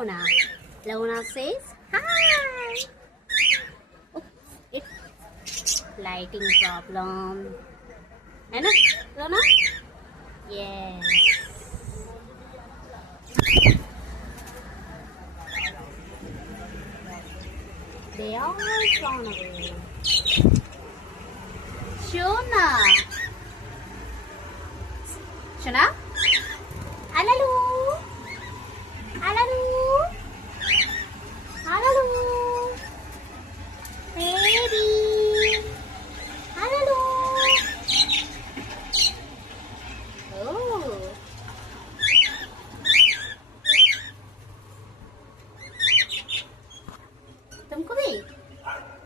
Luna. Luna says hi. Oops, it's lighting problem. है ना Luna? Yes. They all gone away. Shona. Shona? Alalu. Alalu. Alalu. Baby. Alalu. Oh. तुमको भी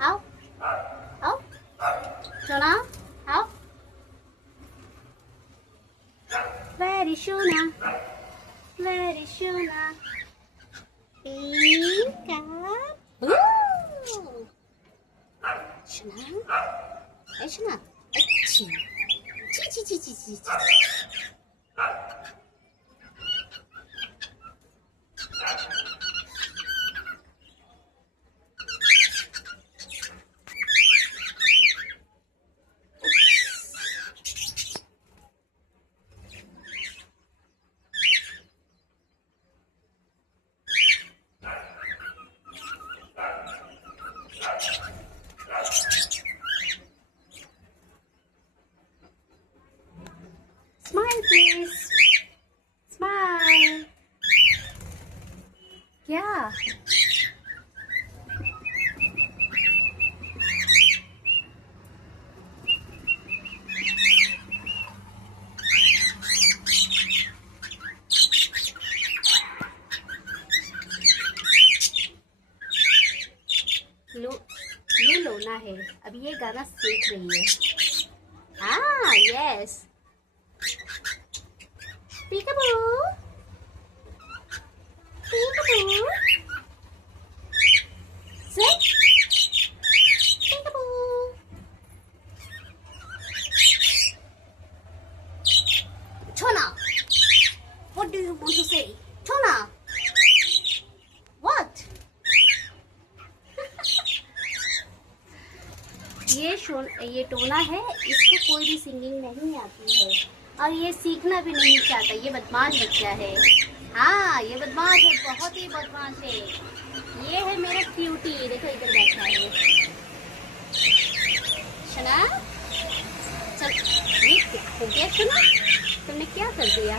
आओ आओ सोना आओ very Shona very Shona Pika Shona Shona chi chi chi chi chi Smile please. Smile. क्या ये लोना है। अब ये गाना सीख रही है। हाँ yes Peekaboo. Peekaboo. Sit. Peekaboo. Chona. What do you want to say? Chona. What? ये टोना है, इसको कोई भी सिंगिंग नहीं आती है और ये सीखना भी नहीं चाहता। ये बदमाश बच्चा है। हाँ ये बदमाश है, बहुत ही बदमाश है। ये है मेरा क्यूटी, देखो इधर बैठा है। शना चल, ये हो गया शना, तुमने क्या कर दिया?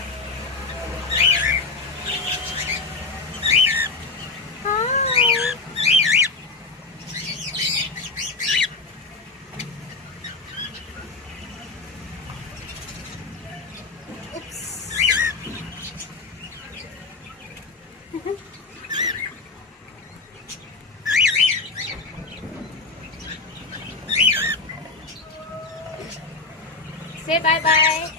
Say bye bye.